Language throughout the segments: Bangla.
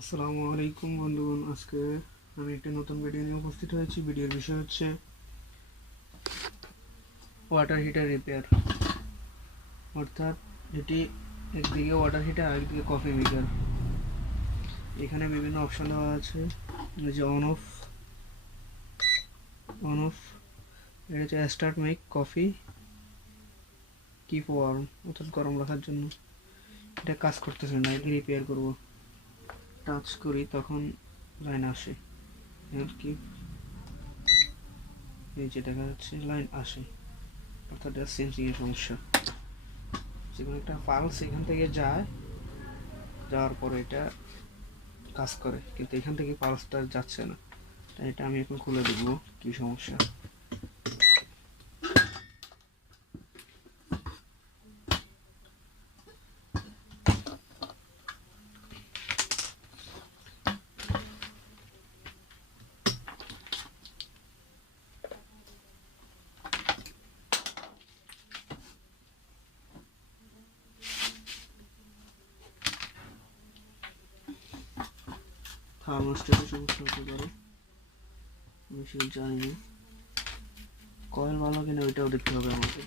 আসসালামু আলাইকুম বন্ধুগণ। আজকে আমি একটি নতুন ভিডিও নিয়ে উপস্থিত হয়েছি। ভিডিওর বিষয় হচ্ছে ওয়াটার হিটার রিপেয়ার, অর্থাৎ যেটি একদিকে ওয়াটার হিটার আরেকদিকে কফি মেকার। এখানে বিভিন্ন অপশন দেওয়া আছে, যে অন অফ এটা হচ্ছে start make coffee keep worm, অর্থাৎ গরম রাখার জন্য। এটা কাজ করতেছে না, এটা রিপেয়ার করব। টাচ করি তখন লাইন আসে, কি এই যে দেখা যাচ্ছে লাইন আসে, অর্থাৎ এটা সেন্সিংয়ের সমস্যা। যেকোনো একটা পালস এখান থেকে যাওয়ার পরে এটা কাজ করে, কিন্তু এখান থেকে পালসটা যাচ্ছে না। তাই এটা আমি এখন খুলে দেখবো কি সমস্যা। থার্মোস্ট্যাটের সমস্যা হতে পারে, আমি সেটা জানি না। কয়েল ভালো কিনা ওইটাও দেখতে হবে আমাকে।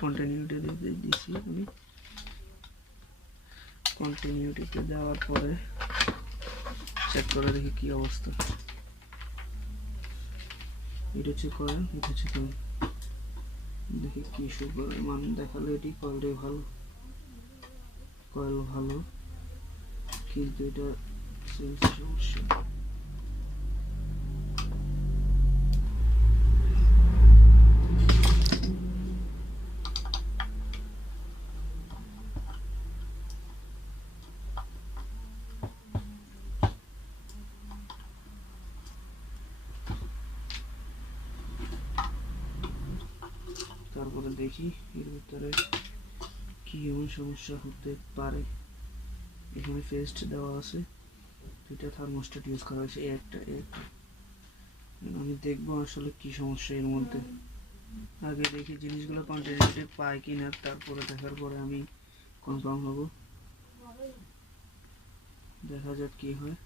কন্টিনিউটিতে দিয়েছি আমি। কন্টিনিউটিতে দেওয়ার পরে চেক করে দেখি কি অবস্থা। এটা হচ্ছে কয়েল, এটা হচ্ছে কয়েল। দেখি কি সুপার মান দেখালে এটি কয়েলটাই ভালো, কয়েল ভালো, কিন্তু এটা সেন্সের সমস্যা। তারপরে দেখি এর ভিতরে কি এমন সমস্যা হতে পারে। এখানে ফেস্ট দেওয়া আছে, দুইটা থার্মোস্ট্যাট ইউজ করা হয়েছে, একটা আমি দেখবো আসলে কি সমস্যা এর মধ্যে। আগে দেখি জিনিসগুলো কন্টিনিউটি পাই কিনা, তারপরে দেখার পরে আমি কনফার্ম হব। দেখা যাক কি হয়।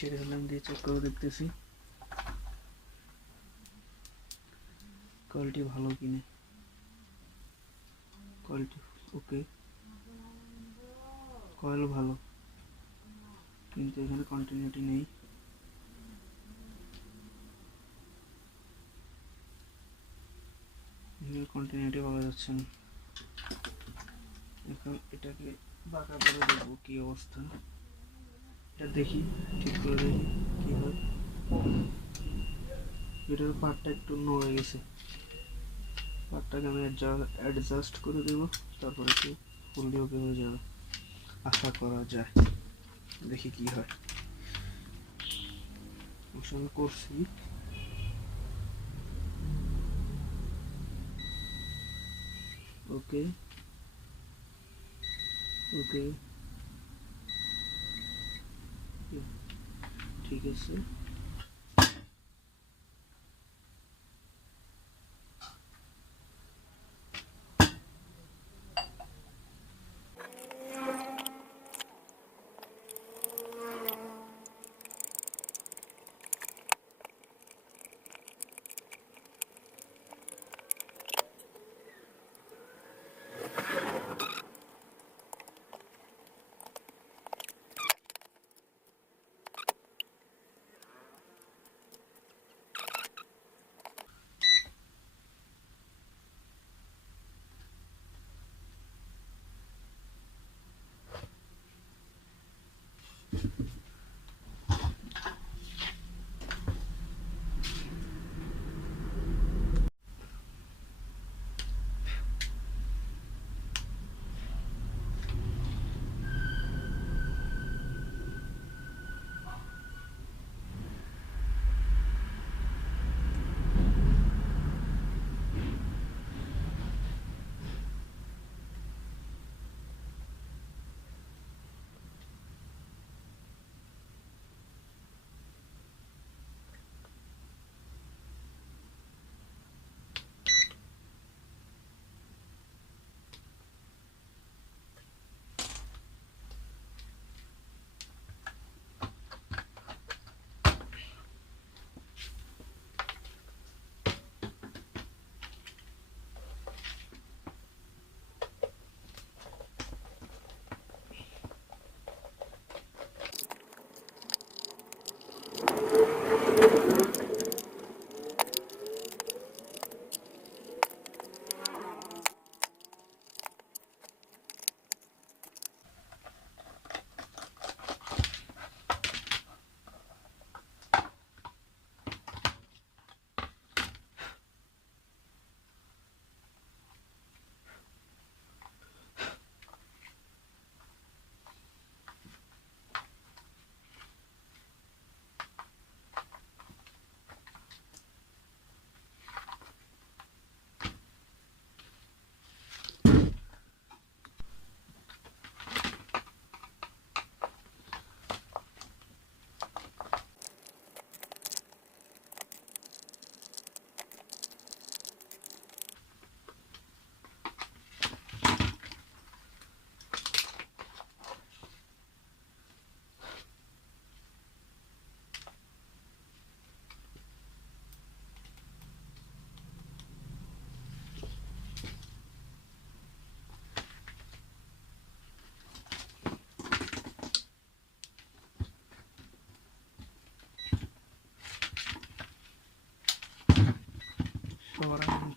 সিরিয়াল দিয়ে চেক করে দেখতেছি কোয়ালিটি ভালো কিনে। কোয়ালিটি ওকে, কয়েল ভালো, কিন্তু এখানে কন্টিনিউটি নেই। এখানে কন্টিনিউটি পাওয়া যাচ্ছে না। এখন এটাকে বাঁকা করে দেখবো কি অবস্থা। এটা দেখি, ঠিক করে দেখি কি হয়। এটার পার্টটা একটু নড়ে গেছে, পার্টটাকে আমি অ্যাডজাস্ট করে দেবো, তারপরে একটু ফুললি ওকে হয়ে যাবে আশা করা যায়। দেখি কি হয়। আমি করছি, ওকে ওকে, ঠিক আছে।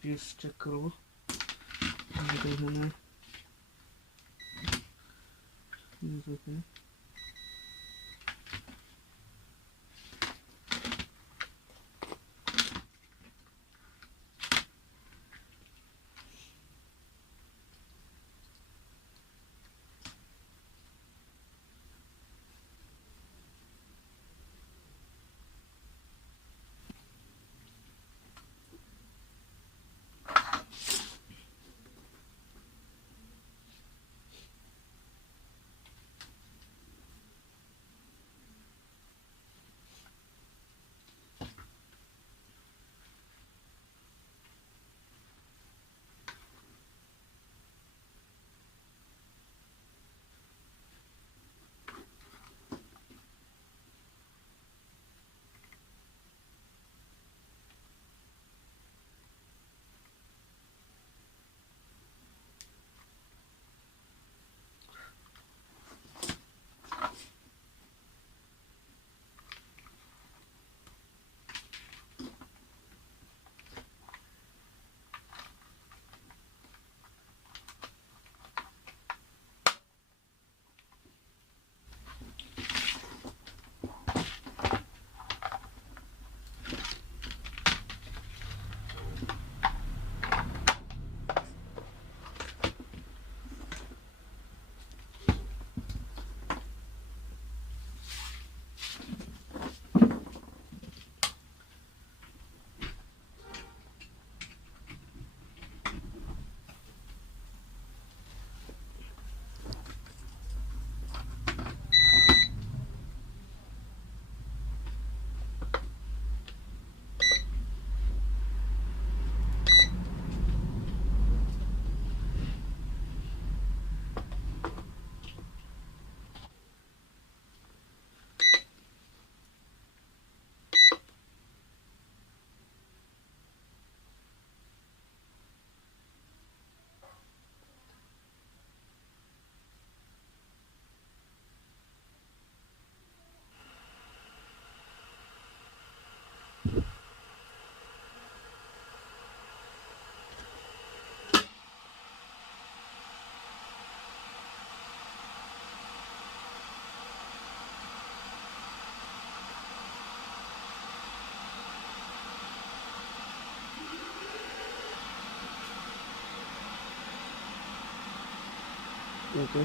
টিএস চেক করবো। এখানে ওকে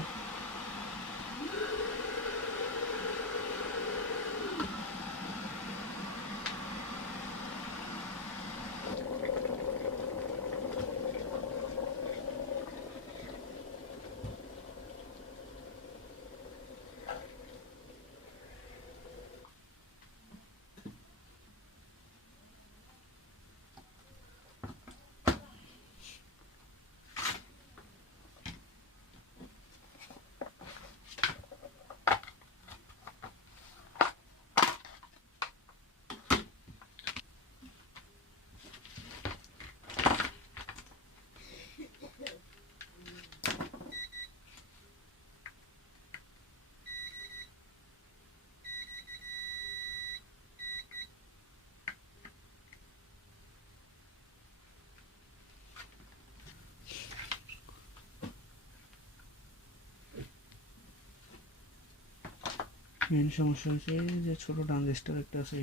মেন সমস্যা হচ্ছে যে ছোট ট্রানজিস্টার একটা আছে,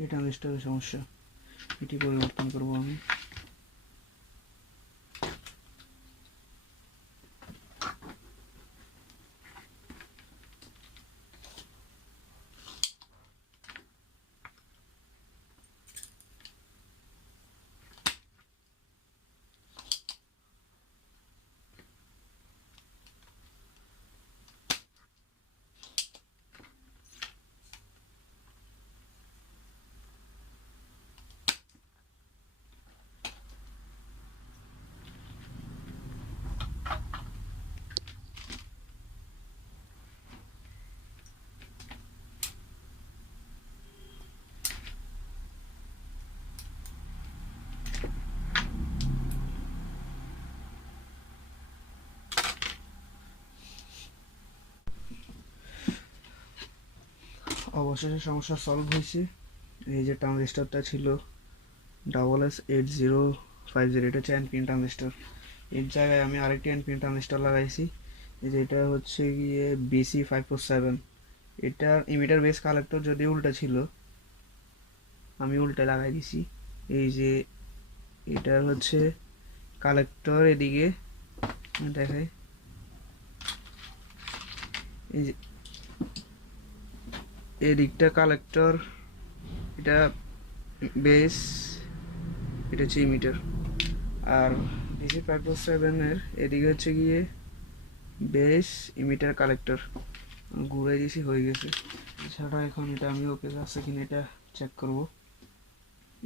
এই ট্রানজিস্টারের সমস্যা, এটি পরিবর্তন করব আমি। অবশেষে সমস্যা সলভ হয়েছে। এই যে ট্রানজিস্টরটা ছিল SSH80 50, এটা হচ্ছে এনপিএন ট্রানজিস্টর। এর জায়গায় আমি আরেকটি এনপিএন ট্রানজিস্টর লাগাইছি, এই যে এটা হচ্ছে গিয়ে BC547। এটার ইমিটার বেস কালেক্টর যদি উল্টা ছিল, আমি উল্টে লাগাই দিছি। এই যে এটার হচ্ছে কালেক্টর এদিকে দেখাই, এই যে এদিকটা কালেক্টর, এটা বেস, এটা হচ্ছে ইমিটার। আর BC547-এর এদিকে হচ্ছে গিয়ে বেস, ইমিটার, কালেক্টর। ঘুরে দিয়েছি, হয়ে গেছে। এছাড়া এখন এটা আমি ওকে আছে কিনা এটা চেক করব।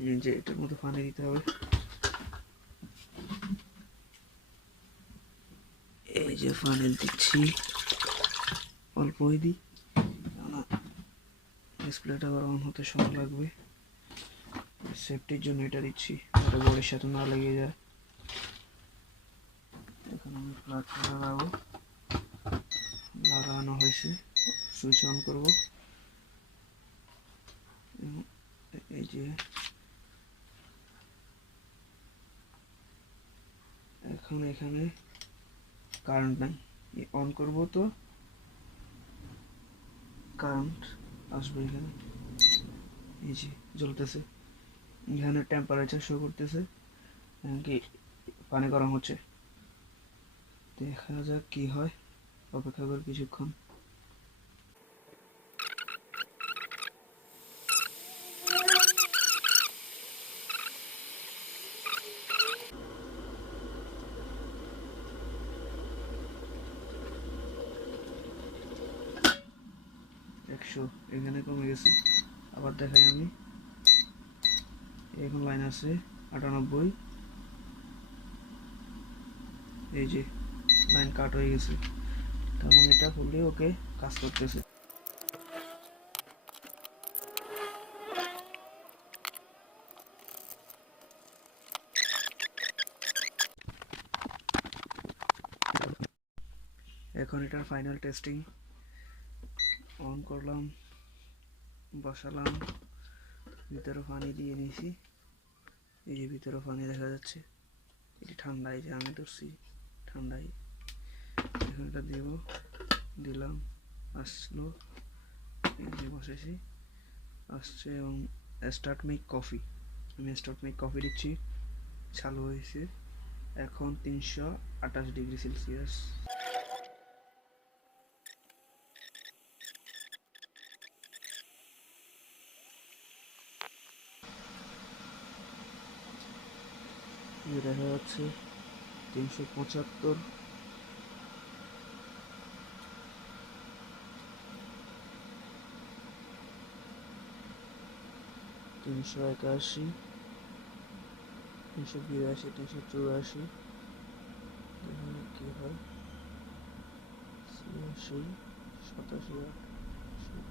এই যে এটার মতো পানি দিতে হবে, এই যে পানি দিচ্ছি, অল্পই দিই, কেননা ডিসপ্লেটা আবার অন হতে সময় লাগবে। সেফটির জন্য এটা দিচ্ছি, এটা বোর্ডের সাথে না লেগে যায়। এখন আমি প্লাগটা লাগাবো, লাগানো হয়েছে, সুইচ অন করব। এই যে এখন এখানে কারেন্ট নাই, অন করব তো কারেন্ট আসবে এখানে, এই যে জ্বলতেছে, এখানে টেম্পারেচার শো করতেছে, এমনকি পানি গরম হচ্ছে। দেখা যাক কি হয়, অপেক্ষা করি কিছুক্ষণ। একশো এখানে কমে গেছে, আবার দেখাই আমি, এখন লাইন আছে 98, এই যে লাইন কাট হয়ে গেছে, তার মানে এটা ফুললি ওকে কাজ করতেছে। এখন এটার ফাইনাল টেস্টিং অন করলাম, বসালাম, ভিতরে পানি দিয়ে নিয়েছি, এই যে ভিতরে পানি দেখা যাচ্ছে, এটি ঠান্ডাই, যে আমি ধরছি ঠান্ডাই। এখন এটা দেব, দিলাম, আসলো, এই যে বসেছি, আসছে, এবং স্টার্ট মেক কফি, আমি স্টার্ট মেক কফি দিচ্ছি, চালু হয়েছে। এখন 328°C। দেখা যাচ্ছে 375, 381, 382, 384, দেখুন কি হয়, 86, 87, 88।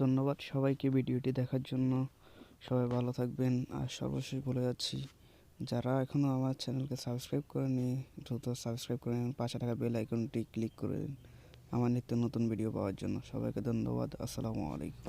ধন্যবাদ সবাইকে ভিডিওটি দেখার জন্য, সবাই ভালো থাকবেন। আর সর্বশেষ বলে যাচ্ছি, যারা এখনও আমার চ্যানেলকে সাবস্ক্রাইব করেনি দ্রুত সাবস্ক্রাইব করে নিন, পাশে থাকা বেল আইকনটি ক্লিক করে দিন আমার নিত্য নতুন ভিডিও পাওয়ার জন্য। সবাইকে ধন্যবাদ, আসসালামু আলাইকুম।